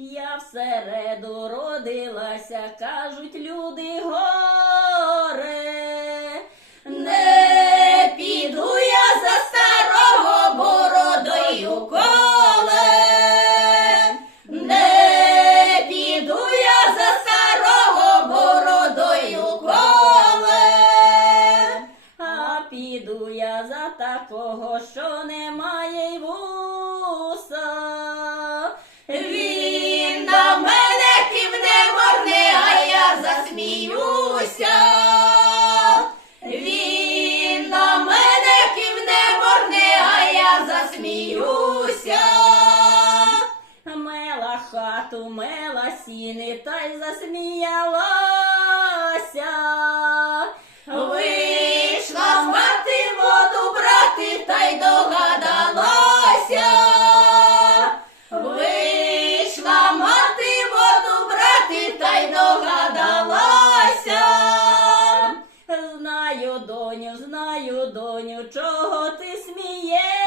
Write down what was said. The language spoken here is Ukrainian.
Я всереду родилася, кажуть люди горе. Не піду я за старого бородою коле. Не піду я за старого бородою коле. А піду я за такого, що не має й вуса. Хату, мела сіни, та й засміялася. Вийшла мати воду брати, та й догадалася. Вийшла мати воду брати, та й догадалася. Знаю, доню, знаю, доню, чого ти смієшся?